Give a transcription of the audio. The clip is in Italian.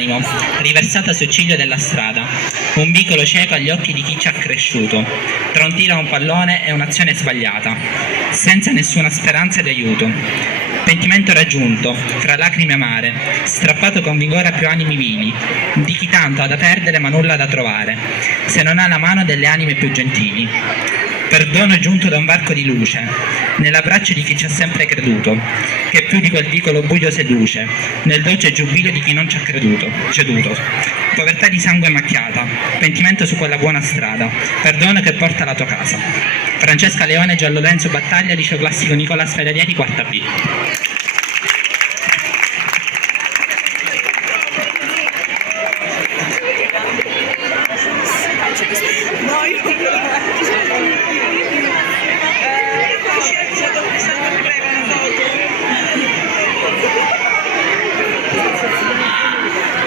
d'animo, riversata sul ciglio della strada, un vicolo cieco agli occhi di chi ci ha cresciuto, tra un tiro a un pallone e un'azione sbagliata, senza nessuna speranza di aiuto. Pentimento raggiunto, fra lacrime amare, strappato con vigore a più animi vili, di chi tanto ha da perdere ma nulla da trovare, se non ha la mano delle anime più gentili. Perdono giunto da un varco di luce, nell'abbraccio di chi ci ha sempre creduto, che più di quel vicolo buio seduce, nel dolce giubilo di chi non ci ha ceduto. Povertà di sangue macchiata, pentimento su quella buona strada, perdono che porta alla tua casa. Francesca Leone, Giallo Lenzo Battaglia, Liceo Classico Nicola Sferiati, 4B.